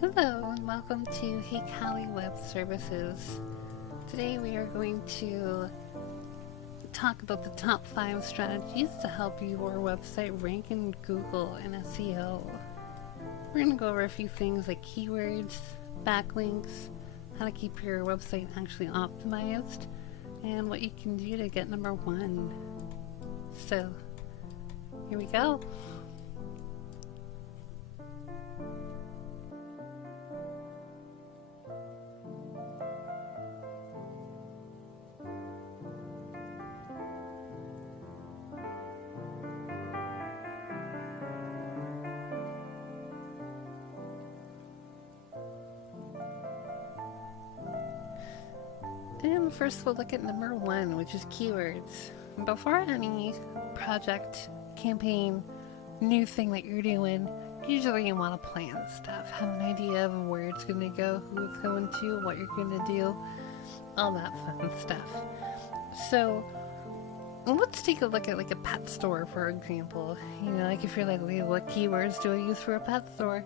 Hello and welcome to HeyCally Web Services. Today we are going to talk about the top 5 strategies to help your website rank in Google and SEO. We're going to go over a few things like keywords, backlinks, how to keep your website actually optimized, and what you can do to get number 1. So, here we go. And first we'll look at number 1, which is keywords. Before any project, campaign, new thing that you're doing, usually you want to plan stuff, have an idea of where it's going to go, who it's going to, what you're going to do, all that fun stuff. So let's take a look at like a pet store, for example. You know, like if you're like, wait, what keywords do I use for a pet store?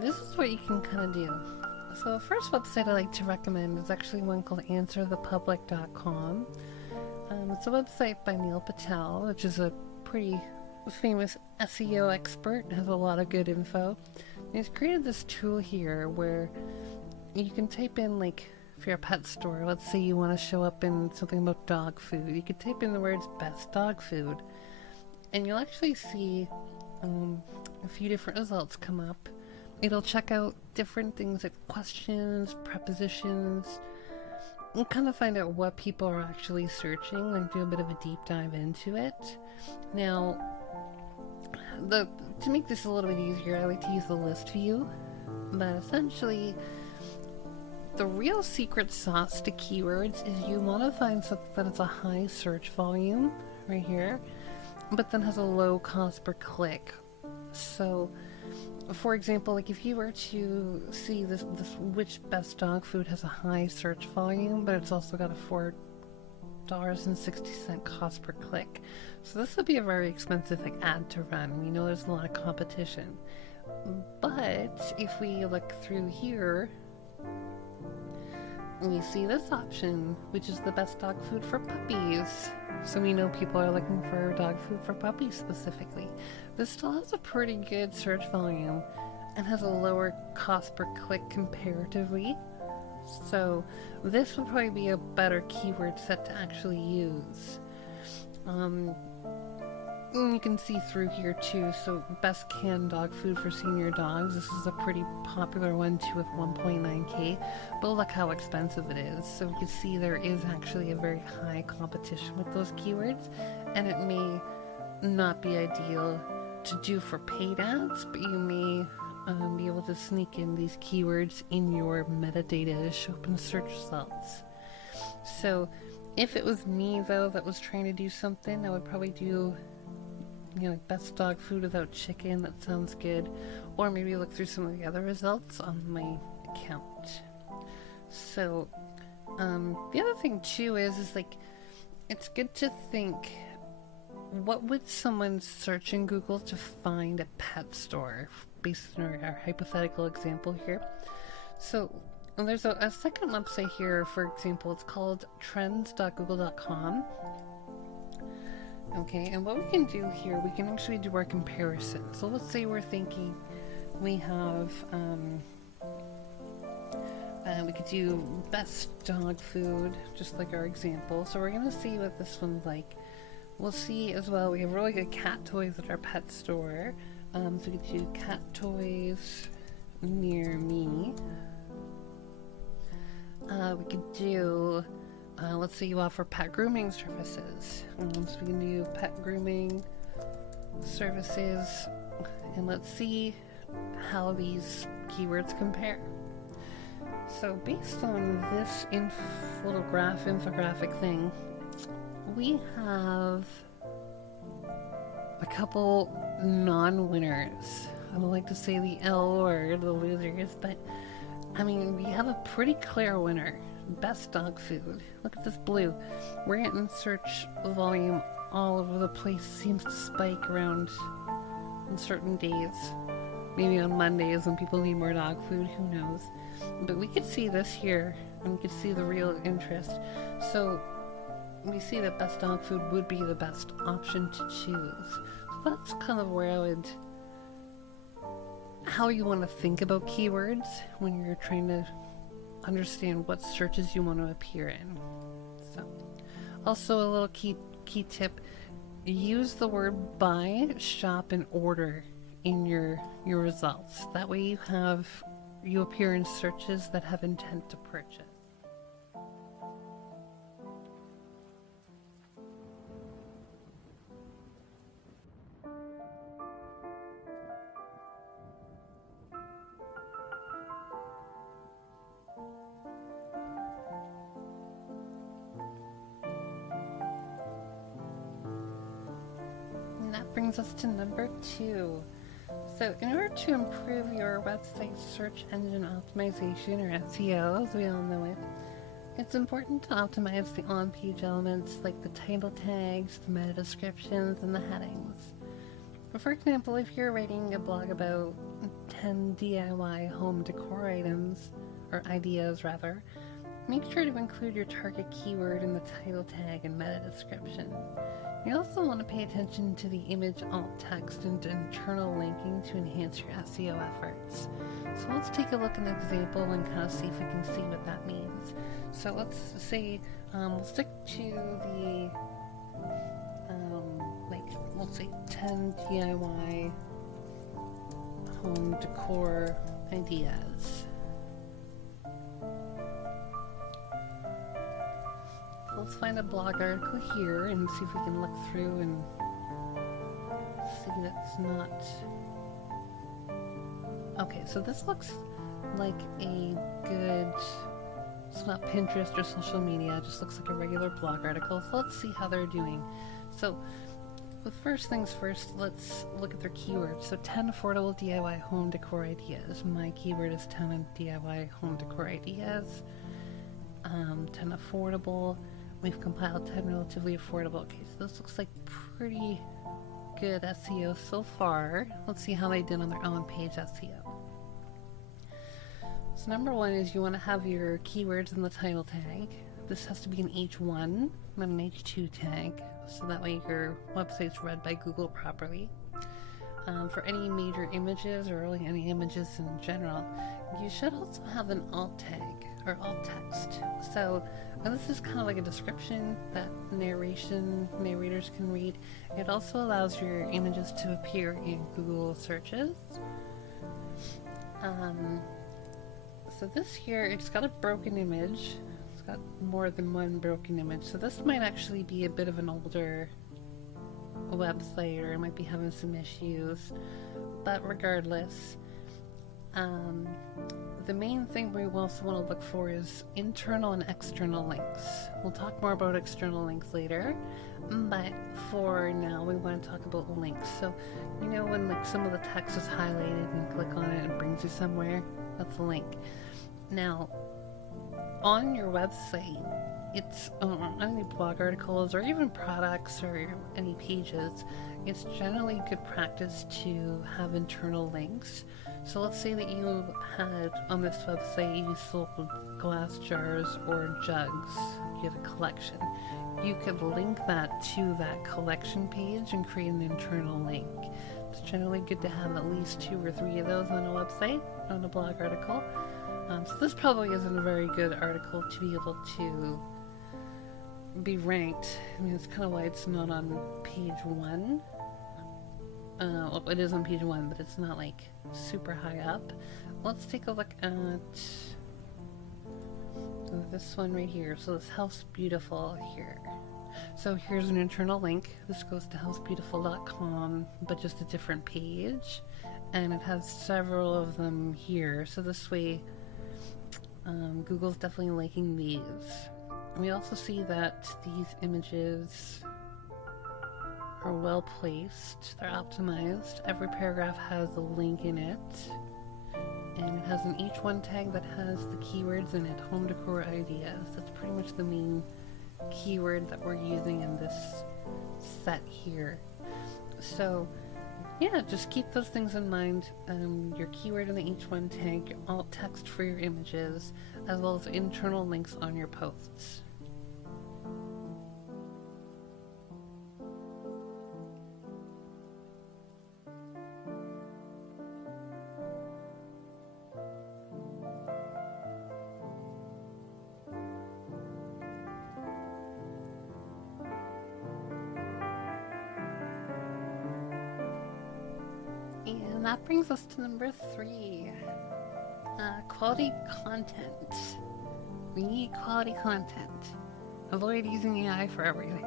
This is what you can kind of do. So the first website I like to recommend is actually one called AnswerThePublic.com. It's a website by Neil Patel, which is a pretty famous SEO expert, has a lot of good info. And he's created this tool here where you can type in, like, if you're a pet store, let's say you want to show up in something about dog food, you could type in the words best dog food, and you'll actually see a few different results come up. It'll check out different things like questions, prepositions, and kind of find out what people are actually searching, like do a bit of a deep dive into it. Now, to make this a little bit easier, I like to use the list view, but essentially, the real secret sauce to keywords is you want to find something that has a high search volume, right here, but then has a low cost per click. So, for example, like if you were to see this which best dog food has a high search volume, but it's also got a $4.60 cost per click. So this would be a very expensive ad to run. We know there's a lot of competition. But if we look through here, we see this option, which is the best dog food for puppies. So we know people are looking for dog food for puppies specifically. This still has a pretty good search volume and has a lower cost per click comparatively. So this would probably be a better keyword set to actually use. You can see through here too, so best canned dog food for senior dogs. This is a pretty popular one too with 1.9k, but look how expensive it is. So you can see there is actually a very high competition with those keywords, and it may not be ideal to do for paid ads, but you may be able to sneak in these keywords in your metadata to show up in search results. So if it was me though that was trying to do something, I would probably do, you know, like best dog food without chicken. That sounds good. Or maybe look through some of the other results on my account. So the other thing too is like it's good to think, what would someone search in Google to find a pet store, based on our hypothetical example here? So there's a second website here, for example. It's called trends.google.com. Okay, and what we can do here, we can actually do our comparison. So let's say we're thinking we have, we could do best dog food, just like our example. So we're going to see what this one's like. We'll see as well, we have really good cat toys at our pet store. So we could do cat toys near me. We could do, let's say you offer pet grooming services. So we can do pet grooming services, and let's see how these keywords compare. So based on this infographic thing, we have a couple non-winners. I don't like to say the L word, the losers, but I mean, we have a pretty clear winner. Best dog food. Look at this blue. We're getting search volume all over the place. It seems to spike around on certain days. maybe on Mondays when people need more dog food, who knows. But we could see this here, and we could see the real interest. So we see that best dog food would be the best option to choose. So that's kind of where I would, how you want to think about keywords when you're trying to understand what searches you want to appear in. So also a little key tip, use the word buy, shop, and order in your results. That way you appear in searches that have intent to purchase. And that brings us to number 2. So in order to improve your website search engine optimization, or SEO as we all know it, it's important to optimize the on-page elements like the title tags, the meta descriptions, and the headings. For example, if you're writing a blog about 10 DIY home decor items, or ideas rather, make sure to include your target keyword in the title tag and meta description. You also want to pay attention to the image alt text and internal linking to enhance your SEO efforts. So let's take a look at an example and kind of see if we can see what that means. So let's say we'll stick to the we'll say 10 DIY home decor ideas. Let's find a blog article here and see if we can look through and see that's not... Okay, so this looks like a good... It's not Pinterest or social media, it just looks like a regular blog article. So let's see how they're doing. So, with first things first, let's look at their keywords. So 10 affordable DIY home decor ideas. My keyword is 10 DIY home decor ideas. 10 affordable. We've compiled 10 relatively affordable. Okay, so this looks like pretty good SEO so far. Let's see how they did on their on-page SEO. So number 1 is you want to have your keywords in the title tag. This has to be an H1, not an H2 tag, so that way your website's read by Google properly. For any major images, or really any images in general, you should also have an alt tag or alt text. So this is kind of like a description that narrators can read. It also allows your images to appear in Google searches. So this here, it's got a broken image. It's got more than one broken image. So this might actually be a bit of an older website, or it might be having some issues. But regardless, the main thing we also want to look for is internal and external links. We'll talk more about external links later, but for now we want to talk about links. So you know when like some of the text is highlighted and you click on it and it brings you somewhere, that's a link. Now on your website, it's on any blog articles or even products or any pages, it's generally good practice to have internal links. So let's say that you had on this website, you sold glass jars or jugs, you had a collection. You could link that to that collection page and create an internal link. It's generally good to have at least 2 or 3 of those on a website, on a blog article. So this probably isn't a very good article to be able to be ranked. I mean, it's kind of why it's not on page 1. Well, it is on page 1, but it's not like super high up. Let's take a look at this one right here. So this House Beautiful here. So here's an internal link. This goes to housebeautiful.com, but just a different page. And it has several of them here. So this way, Google's definitely liking these. We also see that these images are well placed, they're optimized. Every paragraph has a link in it, and it has an H1 tag that has the keywords in it, home decor ideas. That's pretty much the main keyword that we're using in this set here. So yeah, just keep those things in mind. Your keyword in the H1 tag, your alt text for your images, as well as internal links on your posts. And that brings us to number 3. Quality content. We need quality content. Avoid using AI for everything.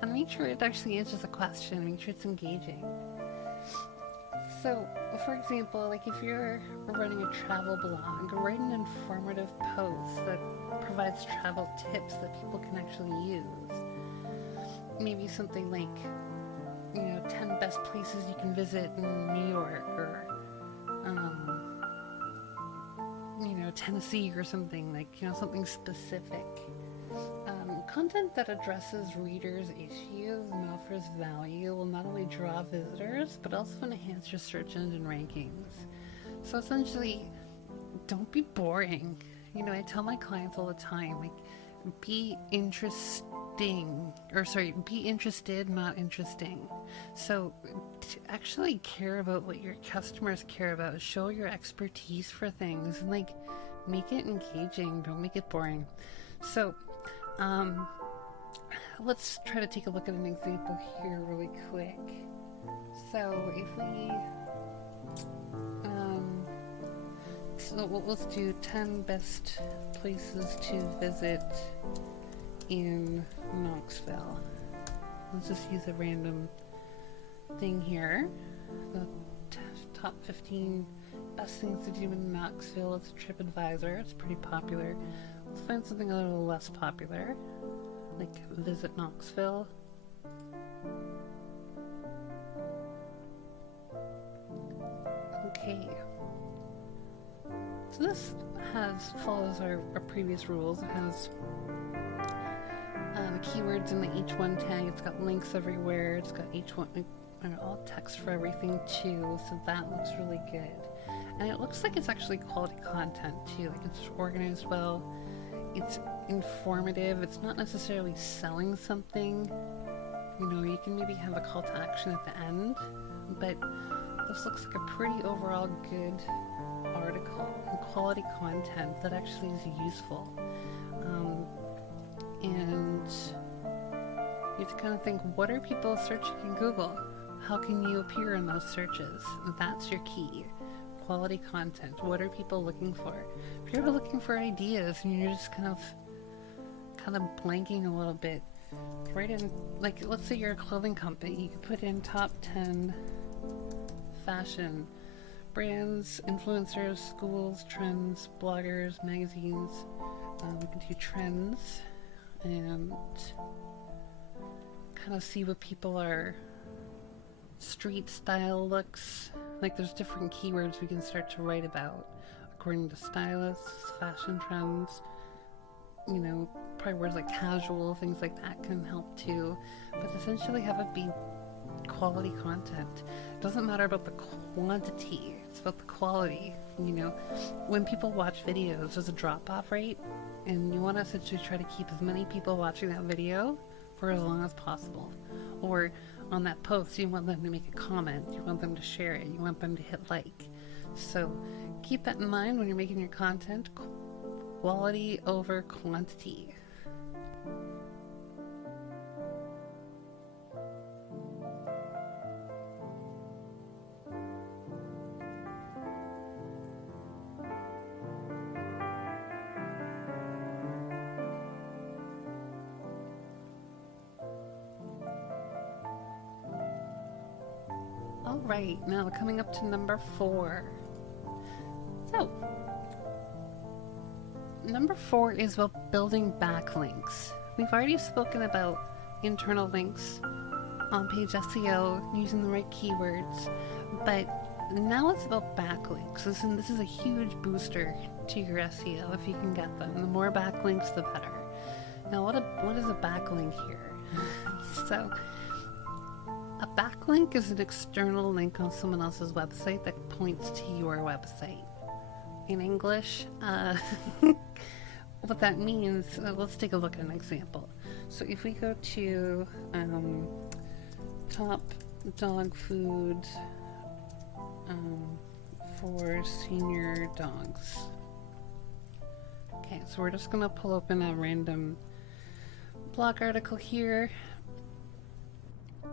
And make sure it actually answers a question. Make sure it's engaging. So, for example, like if you're running a travel blog, write an informative post that provides travel tips that people can actually use. Maybe something like, 10 best places you can visit in New York, or Tennessee, or something like, something specific. Content that addresses readers' issues and offers value will not only draw visitors, but also enhance your search engine rankings. So essentially, don't be boring. I tell my clients all the time, like, be interested, not interesting. So actually care about what your customers care about. Show your expertise for things, and like, make it engaging. Don't make it boring. So let's try to take a look at an example here really quick. So if we let's do 10 best places to visit in Knoxville. Let's just use a random thing here. The top 15 best things to do in Knoxville. It's a TripAdvisor. It's pretty popular. Let's find something a little less popular, like visit Knoxville. Okay. So this follows our previous rules. It has the keywords in the H1 tag. It's got links everywhere. It's got H1 all text for everything too. So that looks really good. And it looks like it's actually quality content too. Like, it's organized well. It's informative. It's not necessarily selling something. You can maybe have a call to action at the end, but this looks like a pretty overall good article and quality content that actually is useful. And you have to kind of think, what are people searching in Google? How can you appear in those searches? That's your key. Quality content. What are people looking for? If you're looking for ideas and you're just kind of blanking a little bit, write in, like, let's say you're a clothing company, you could put in top 10 fashion brands, influencers, schools, trends, bloggers, magazines. We can do trends and kind of see what people are, street style looks. Like, there's different keywords we can start to write about according to stylists, fashion trends. Probably words like casual, things like that can help too. But essentially have it be quality content. It doesn't matter about the quantity, it's about the quality. When people watch videos, there's a drop-off rate, and you want to essentially try to keep as many people watching that video for as long as possible. Or on that post, you want them to make a comment, you want them to share it, you want them to hit like. So keep that in mind when you're making your content. Quality over quantity. Alright, now coming up to number 4. So, number 4 is about building backlinks. We've already spoken about internal links, on-page SEO, using the right keywords, but now it's about backlinks. This is a huge booster to your SEO if you can get them. The more backlinks, the better. Now, what is a backlink here? So, A backlink is an external link on someone else's website that points to your website. In English, what that means, let's take a look at an example. So if we go to top dog food for senior dogs. Okay, so we're just going to pull open a random blog article here.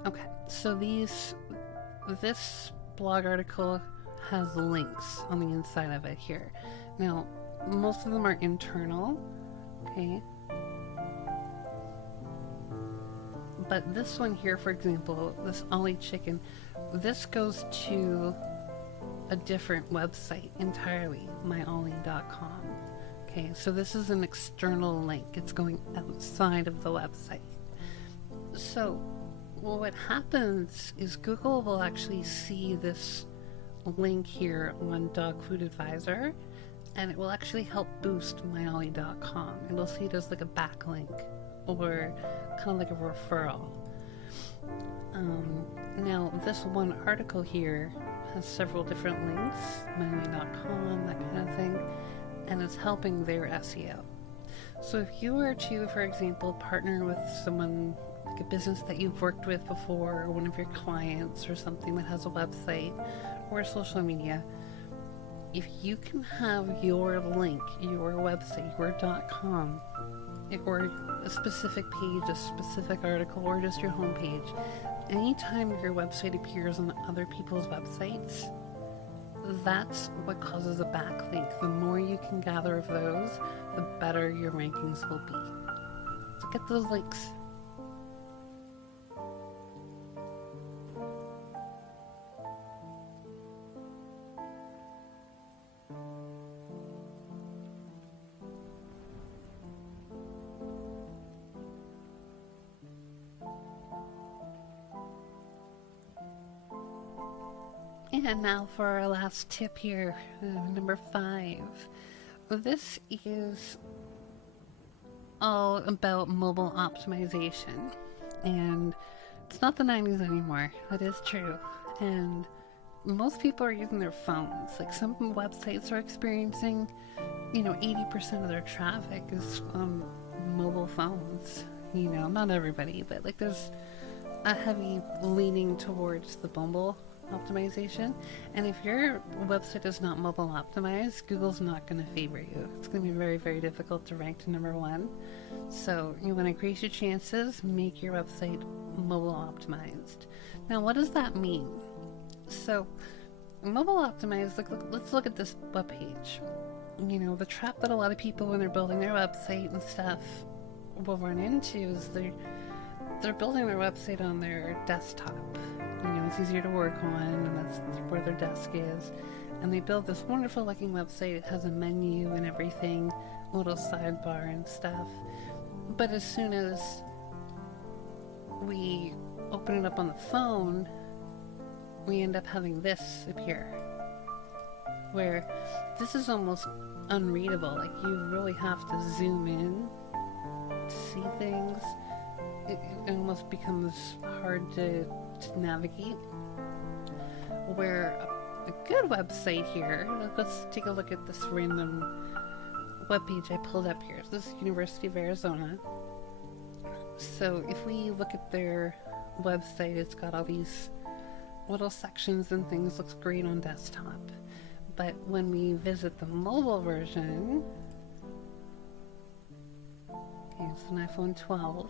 Okay, so this blog article has links on the inside of it here. Now, most of them are internal, okay? But this one here, for example, this Ollie Chicken, this goes to a different website entirely, myollie.com. Okay, so this is an external link. It's going outside of the website. So what happens is Google will actually see this link here on Dog Food Advisor, and it will actually help boost myollie.com. It'll see it as like a backlink or kind of like a referral. Now this one article here has several different links, myollie.com, that kind of thing, and it's helping their SEO. So if you were to, for example, partner with someone, like a business that you've worked with before, or one of your clients or something that has a website or social media, if you can have your link, your website, your .com, or a specific page, a specific article, or just your homepage, anytime your website appears on other people's websites, that's what causes a backlink. The more you can gather of those, the better your rankings will be. So get those links. And now for our last tip here, number 5. This is all about mobile optimization. And it's not the 90s anymore, that is true. And most people are using their phones. Like some websites are experiencing, 80% of their traffic is mobile phones. Not everybody, but like there's a heavy leaning towards the mobile optimization, and if your website is not mobile optimized, Google's not going to favor you. It's going to be very, very difficult to rank to number 1. So you want to increase your chances, make your website mobile optimized. Now, what does that mean? So mobile optimized, let's look at this webpage. The trap that a lot of people, when they're building their website and stuff, will run into is they're building their website on their desktop. It's easier to work on, and that's where their desk is. And they build this wonderful looking website. It has a menu and everything, a little sidebar and stuff. But as soon as we open it up on the phone, we end up having this appear, where this is almost unreadable. Like, you really have to zoom in to see things. It almost becomes hard to navigate. Where a good website here, let's take a look at this random webpage I pulled up here. This is University of Arizona. So if we look at their website, it's got all these little sections and things, looks great on desktop. But when we visit the mobile version, okay, it's an iPhone 12,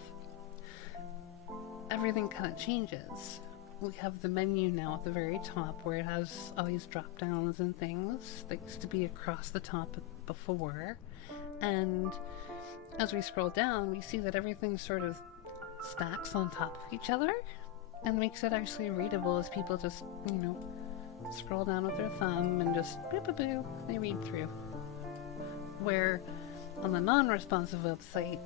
everything kind of changes. We have the menu now at the very top where it has all these drop downs and things that used to be across the top before. And as we scroll down, we see that everything sort of stacks on top of each other and makes it actually readable as people just, scroll down with their thumb and just boop, they read through. Where on the non-responsive website,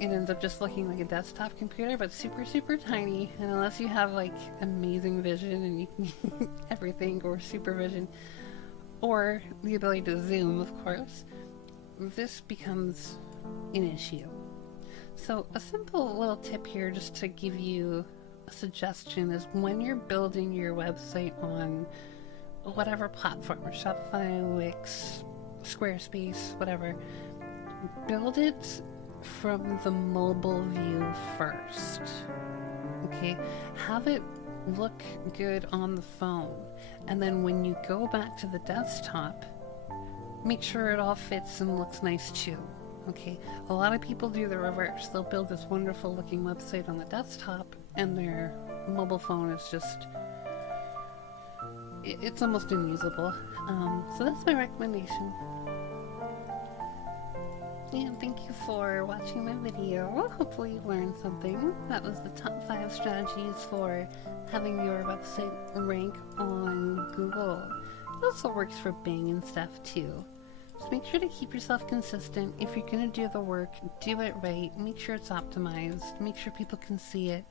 it ends up just looking like a desktop computer, but super, super tiny. And unless you have like amazing vision and you can everything, or supervision, or the ability to zoom, of course, this becomes an issue. So a simple little tip here, just to give you suggestion is when you're building your website on whatever platform, or Shopify, Wix, Squarespace, whatever, build it from the mobile view first. Okay, have it look good on the phone, and then when you go back to the desktop, make sure it all fits and looks nice too. Okay, a lot of people do the reverse. They'll build this wonderful looking website on the desktop and their mobile phone is just, it's almost unusable. So that's my recommendation. And thank you for watching my video. Hopefully you learned something. That was the top 5 strategies for having your website rank on Google. It also works for Bing and stuff too. Just make sure to keep yourself consistent. If you're going to do the work, do it right. Make sure it's optimized. Make sure people can see it.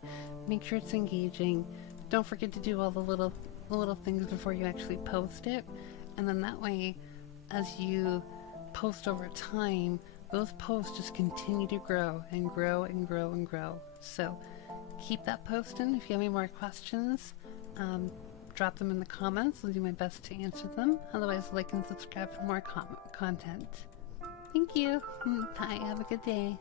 Make sure it's engaging. Don't forget to do all the little things before you actually post it. And then that way, as you post over time, those posts just continue to grow and grow and grow and grow. So keep that posting. If you have any more questions, drop them in the comments. I'll do my best to answer them. Otherwise, like and subscribe for more content. Thank you. Bye. Have a good day.